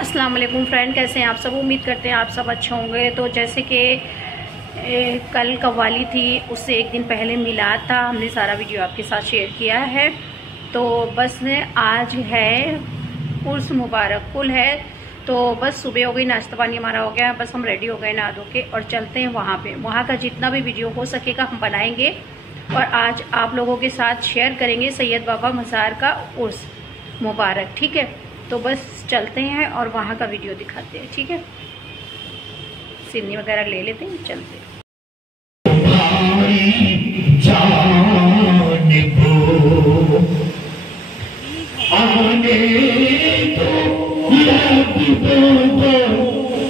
अस्सलाम वालेकुम फ्रेंड, कैसे हैं आप सब। उम्मीद करते हैं आप सब अच्छे होंगे। तो जैसे कि कल कव्वाली थी, उससे एक दिन पहले मिलाद था, हमने सारा वीडियो आपके साथ शेयर किया है। तो बस आज है उर्स मुबारक कुल है। तो बस सुबह हो गई, नाश्ता पानी हमारा हो गया, बस हम रेडी हो गए नहा धो के और चलते हैं वहाँ पे। वहाँ का जितना भी वीडियो हो सकेगा हम बनाएंगे और आज आप लोगों के साथ शेयर करेंगे सैयद बाबा मज़ार का उर्स मुबारक। ठीक है, तो बस चलते हैं और वहाँ का वीडियो दिखाते हैं। ठीक है, सिन्नी वगैरह ले लेते हैं, चलते हैं।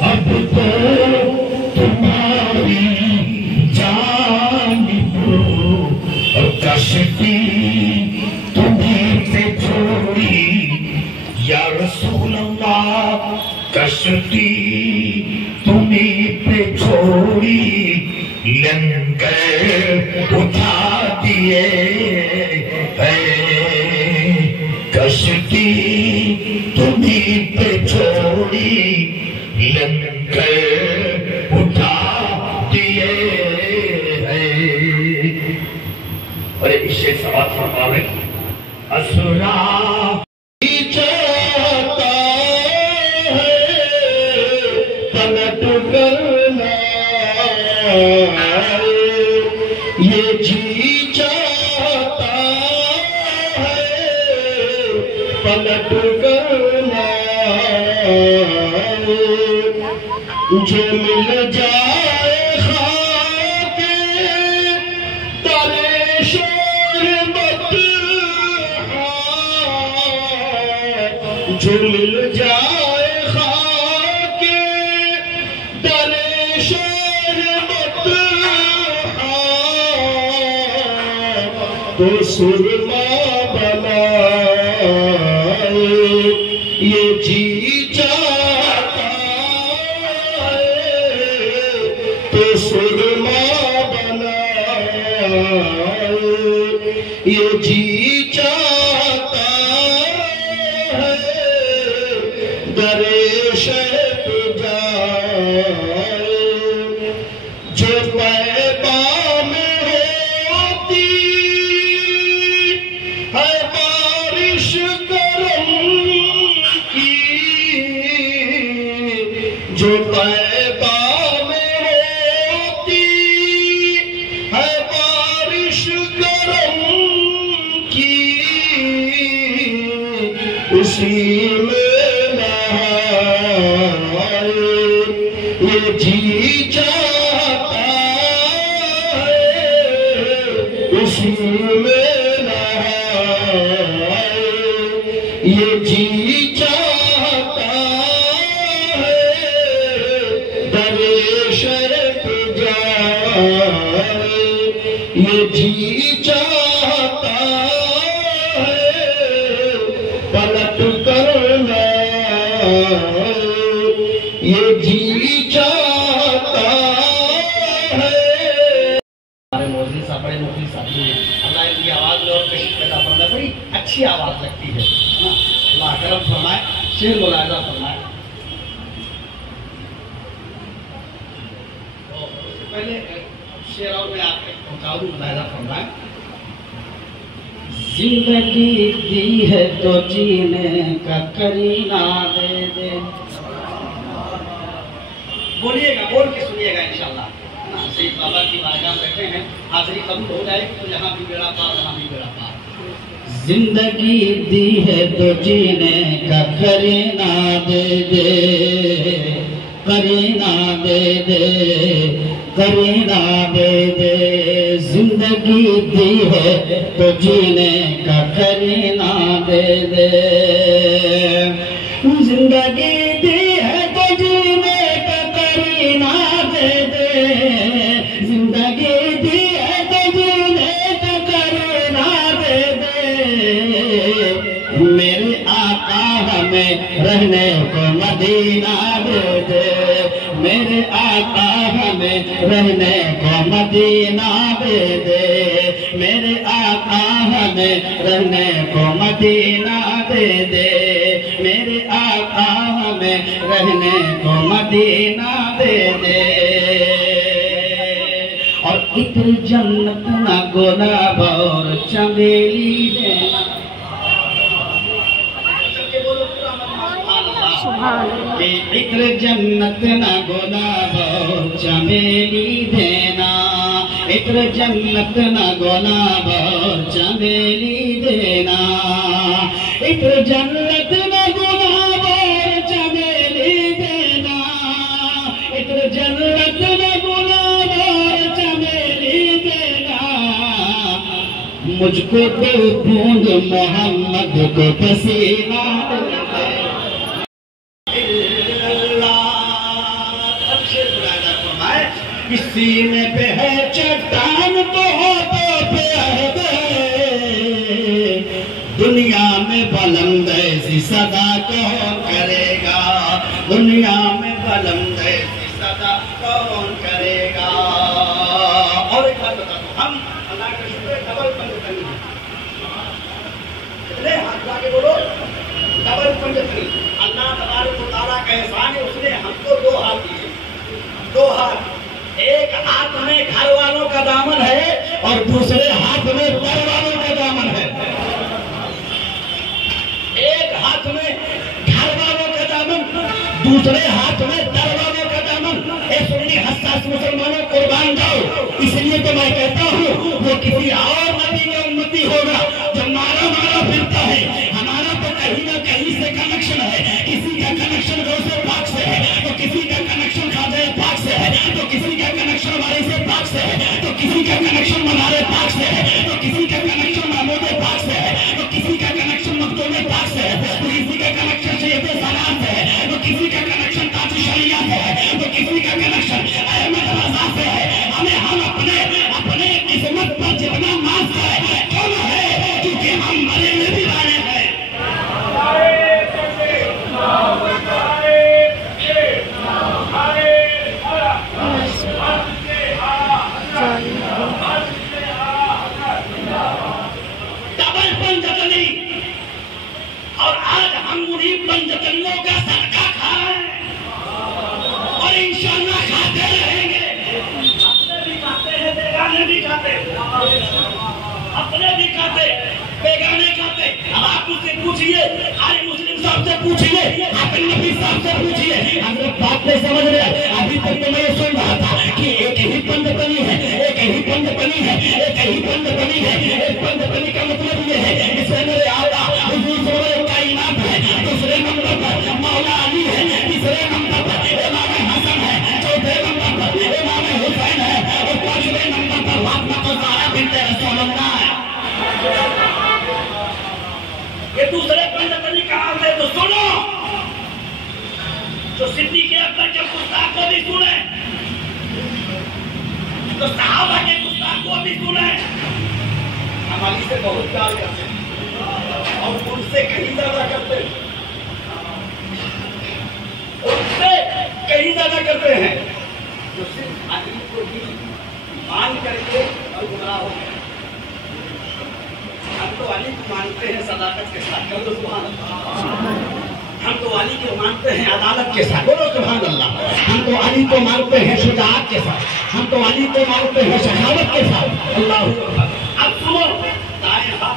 अब तो तुम्हारी जान कश्ती तुम्हें से छोड़ी या रसूल अल्लाह, कश्ती तुम्हें पे छोड़ी, लंगर उठा दिए कश्ती तुम्हें पे छोड़ी, लंगर उठा दिए। अरे इससे सवाल फरमावे असुरा चाहता है पलट करना, ये जी चाहता है पलट करना, जो मिल जाए खाके तारे शरबत, जो मिल जाए खाके तारे शरबत, तो सुरमा बनाए ये जी चाहता है, तो सुरमा बनाए ये जी चाहता है, दरे शर्त जाए जो पैगाम होती है बारिश करम की, जो पैगाम होती है बारिश करम की, उसी में नहाए ये जी चाहता है, उसी में नहाए ये जी चाहता है, दरे शर्त जाए ये जी चाहता है, पलट करना ये जी चाहता है। हमारे मौलवी साहब बड़े मुफती साहब हैं, अल्लाह इनकी आवाज़ में और कहीं पैदा फरमाए, बड़ी अच्छी आवाज़ लगती है ना, अल्लाह करम फरमाए, शेर मुलाहिजा फरमाए। तो उससे पहले शेर और मैं आपके पहुँचा दूँ, मुलाहिजा फरमाए। जिंदगी दी है तो जीने का करीना दे दे, बोलिएगा, बोल के सुनिएगा इंशाल्लाह। सैयद बाबा की बारगाह में बैठे हैं, हाजिरी कबूल हो जाए तो यहाँ भी बेड़ा पार, यहाँ भी बेड़ा पार। जिंदगी दी है तो जीने का करीना दे दे, करीना दे दे, करीना दे दे, जिंदगी दी है तो जीने का करीना दे दे, जिंदगी दी है तो जीने का करीना दे दे, जिंदगी दी है तो जीने का करीना दे दे, मेरे आका हमें रहने को मदीना दे दे, मेरे आका हमें रहने को मदीना दे दे, मेरे आका हमें रहने को मदीना दे दे, मेरे आका आका हमें रहने को मदीना दे दे। और इत्र जन्नत ना गुलाब और चमेली देना। इत्र जन्नत ना गुलाब और चमेली देना। इत्र जन्नत ना गुलाब और चमेली देना। इत्र जन्नत ना गुलाब और चमेली देना। इत्र जन्नत ना गुलाब और चमेली देना। मुझको दो बूंद मोहम्मद को पसीना सीने पे है चट्टान तो पे है। दुनिया में बुलंद ऐसी सदा कौन करेगा। दुनिया में बुलंद ऐसी सदा कौन करेगा। और एक बात बता दो, हम अल्लाह के शुक्र डबल पंजतनी कितने हाथ लाके बोलो, डबल पंजतनी। अल्लाह तबारक व तआला का एहसान है, उसने हमको दो हाथ दिए। दो हाथ, एक हाथ में घर वालों का दामन है और दूसरे हाथ में पर वालों का दामन है। एक हाथ में घर वालों का दामन, दूसरे हाथ में दर वालों का दामन। ए सुन्नी हसास मुसलमानों कुर्बान जाओ। इसलिए तो मैं कहता हूँ वो किसी और नबी का उम्मती होगा जो मारा मारा फिरता है। हमारा तो कहीं ना कहीं से कनेक्शन है। किसी का कनेक्शन गौसे पाक से है, तो किसी का कनेक्शन खाजा पाक से है, तो किसी का कनेक्शन वाले से पाक से है, तो किसी का कनेक्शन मनारे पाक से है, तो किसी का कनेक्शन महमूद पाक से है, तो किसी का कनेक्शन मखदूम पाक से है, तो किसी का कनेक्शन सैयद सलाम से है, तो किसी का कनेक्शन ताजी शरिया से है, तो किसी का कनेक्शन अहमद रजा से है। हम अपने अपने किस्मत पर जितना माफ है कम है, क्योंकि हम मरे में भी वाले हैं। डबल पंजतनी, और आज हम उन्हीं पंजतनियों का सदका खाएं और इंशाअल्लाह खाते रहेंगे। अपने भी खाते हैं, बेगाने भी खाते, अपने भी खाते, बेगाने खाते। अब आप मुझसे पूछिए, आले मुस्लिम साहब से पूछिए, हाफिज नबी साहब से पूछिए, हम लोग बात नहीं समझ रहे। अभी तक तो मैं ये सुन रहा था कि एक ही पंजतनी है, एक ही पंजतनी है, एक ही पंजतनी है। एक पंजतनी का मतलब ये है, इसमें मेरे आका हुजूर सल्लल्लाहु कायनात है, दूसरे नंबर पर मौला अली है, तीसरे नंबर पर इमाम हसन है, चौथे नंबर पर इमाम हुसैन है, और पांचवें नंबर पर फातिमा ज़हरा बिन्ते रसूलुल्लाह है। ये दूसरे पंजतनी कहां से? तो सुनो, जो सिद्दीक़ अकबर के गुस्ताख को भी सुने, तो सहाबा के गुस्ताख को भी सुने। हम अली से बहुत प्यार करते हैं और उनसे कहीं ज्यादा करते हैं, उनसे कहीं ज्यादा करते हैं। तो सिर्फ अली को ही मान करके और गुमराह हो गए। हम तो अली को मानते हैं सदाकत के साथ, बोलो सुभान अल्लाह। हम तो अली को मानते हैं अदालत के साथ, बोलो सुभान अल्लाह। हम तो अली को मानते हैं शुजाअत के साथ, हम तो अली को मानते हैं शहादत के साथ। अल्लाह अब सुनो, दाएं हाथ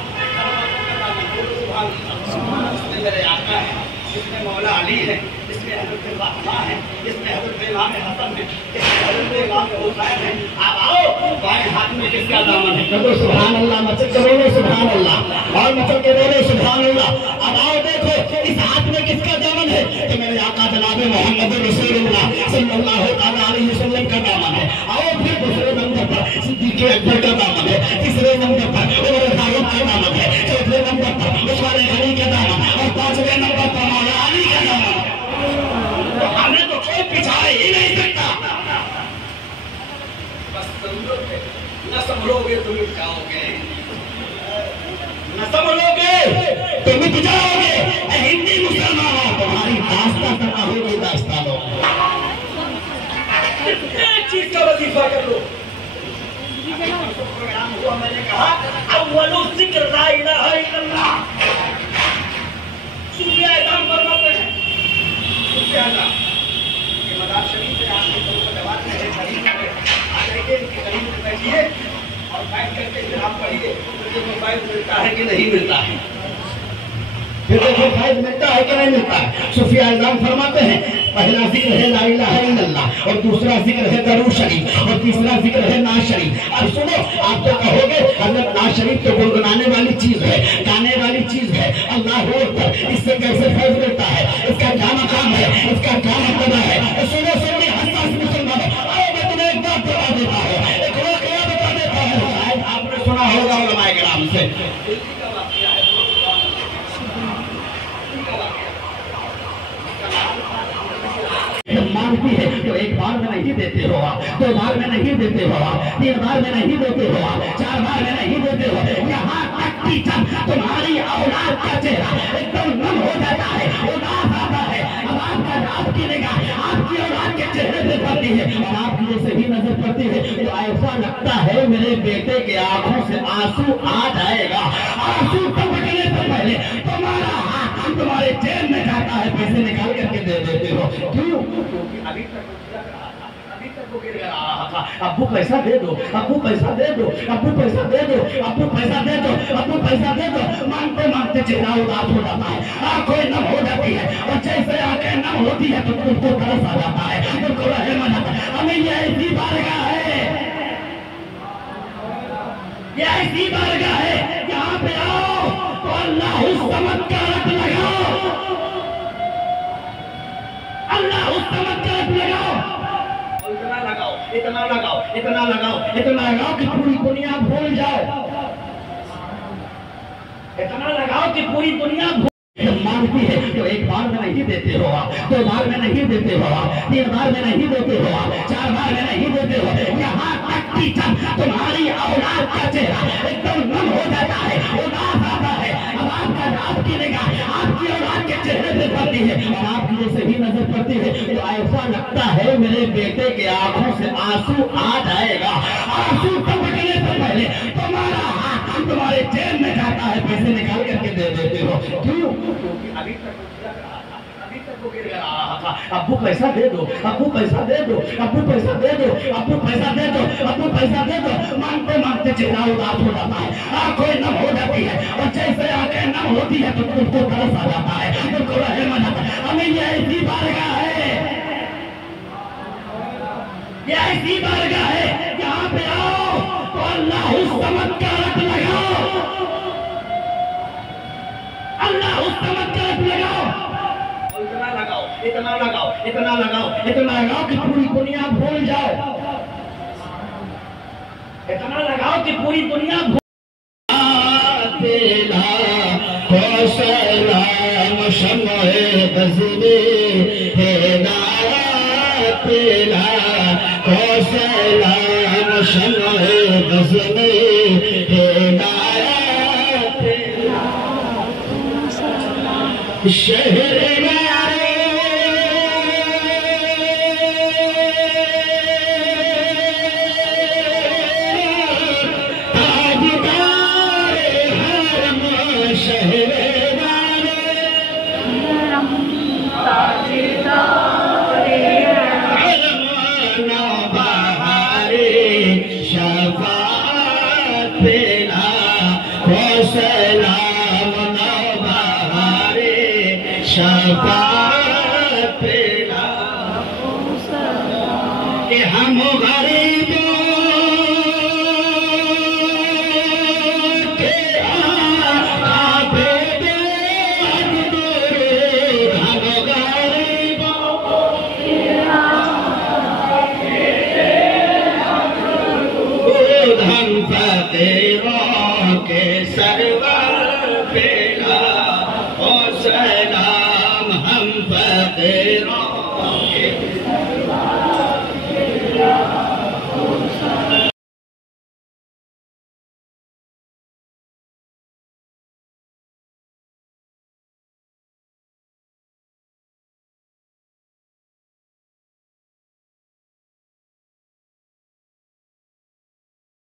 इसमें मेरे आका है, इसमें मौला अली है, इसमें हज़रत फातिमा है, इसमें हज़रत इमाम हसन है, इसमें हज़रत इमाम हुसैन है। अब आओ, बाएं हाथ में किसका दामन है? बोलो सुभान अल्लाह, मचल के बोलो सुभान अल्लाह, और मचल के बोलो सुभान अल्लाह। अब आओ देखो इस हाथ में किसका दामन है? तो मेरे आका जनाब मोहम्मद रसूलुल्लाह सल्लल्लाहु अलैहि वसल्लम का दामन है। आओ फिर दूसरे नंबर पर सिद्दीक़ अकबर का दामन है, तीसरे नंबर पर उमर फारूक का दामन है, चौथे नंबर पर उस्मान गनी का दामन है, और पांचवें नंबर पर मौला अली का दामन है। तो हमें तो कोई पिछाड़ ही नहीं सकता। बस समझोगे, न संभलोगे तो मिट जाओगे, न संभलोगे तो मिट जाओगे। हिंदी मुसलमानों, तुम्हारी दास्ता करना होगी दास्तानों। एक चीज का वजीफा कर लो। प्रोग्राम हुआ, मैंने कहा अव्वलु ज़िक्र ला इलाहा इल्लल्लाह। सूफिया इल्हाम फरमाते हैं फैज मिलता है कि नहीं मिलता है? फिर देखो फैज मिलता है कि नहीं मिलता है? सूफिया इज़ाम फरमाते हैं पहला जिक्र है ला इलाहा इल्लल्लाह और दूसरा जिक्र है दरूद शरीफ और तीसरा जिक्र है नाज शरीफ। अब सुनो, आप तो कहोगे हजरत नाज शरीफ तो गुनगुनाने वाली चीज है, गाने वाली चीज है, अल्लाह अकबर, इससे कैसे फैज मिलता है? इसका क्या मकाम है? इसका क्या मतलब है? सुनो सुनिए हसास मुसलमान, आओ मैं तुम्हें एक बात बता देता हूँ, एक वाकया बता देता हूँ, शायद आपने सुना होगा उलमाए किराम से। मांगती है तो एक बार में नहीं देते हो आप, 2 बार में नहीं देते हो आप, 3 बार में नहीं देते हो आप, 4 बार में नहीं देते हो। यहाँ तक कि जब तुम्हारी औलाद का चेहरा एकदम नम हो जाता है, उदास आता है, अब आपकी निगाह आपकी औलाद के चेहरे पे पड़ती है और आपकी जैसे ही नजर पड़ती है तो ऐसा लगता है मेरे बेटे के आंखों से आंसू आ जाएगा। आंसू टपकने से पहले तुम्हारा हाथ तुम्हारे जेब में जाता है, पैसे निकाल करके दे देते हो। क्यों? अभी तक वो गिर रहा था, अब्बू पैसा दे दो, अब्बू पैसा दे दो, अब्बू पैसा दे दो, अब्बू पैसा दे दो, अब्बू पैसा दे दो। मांगते मांगते चेहरा उदास हो जाता है, आंखें नम हो जाती है और जैसे आंखें नम होती है तो तुमको तरस आ जाता है, तुमको रहम आ जाता है। हमें ये ऐसी बारगाह है, ये ऐसी बारगाह है, यहाँ पे आओ तो अल्लाह उस चमत्कार लगाओ, अल्लाह उस चमत्कार लगाओ, इतना लगाओ, इतना लगाओ, इतना लगाओ, इतना लगाओ कि पूरी दुनिया भूल जाओ, इतना लगाओ कि पूरी दुनिया मांगती है तो एक बार में नहीं देते हो आप, 2 बार में नहीं देते हो आप, 3 बार में नहीं देते हो आप, 4 बार में नहीं देते हो। यहाँ तक कि जब तुम्हारी औलाद का चेहरा एकदम नम हो जाता है, उदास आता है, अब आपकी निगाह आपकी औलाद के चेहरे पे पड़ती है और आपकी जैसे ही नजर पड़ती है तो ऐसा लगता है मेरे बेटे के आंखों से आंसू आ जाएगा। आंसू टपकने से पहले तुम्हारा हाथ तुम्हारे जेब में जाता है, पैसे निकाल करके दे देते हो। क्यों? अभी तक वो गिर रहा था, अब्बू पैसा दे दो, अब्बू पैसा दे दो, अब्बू पैसा दे दो, अब्बू पैसा दे दो, अब्बू पैसा दे दो। मांगते मांगते चेहरा उदास हो जाता है, आंखें नम हो जाती है और जैसे आंखें नम होती है तो तुमको तरस आ जाता है, तुमको रहम आ जाता है। हमें ये ऐसी बारगाह है, ये ऐसी बारगाह है, यहाँ पे आओ तो अल्लाह उस चमत्कार लगाओ, अल्लाह उस चमत्कार लगाओ, इतना लगाओ, इतना लगाओ, इतना लगाओ, इतना लगाओ कि पूरी दुनिया भूल जाओ, इतना लगाओ कि पूरी दुनिया भूल। सलाम शम्मे बज़्मे हिदायत ला, सलाम शम्मे बज़्मे हिदायत ला, शहर में हम गरीबों के आबेद दूर, हम गरीबों के आबेद, हम फकीरों के सरवर पेला ओ सलाम, हम फकीरों के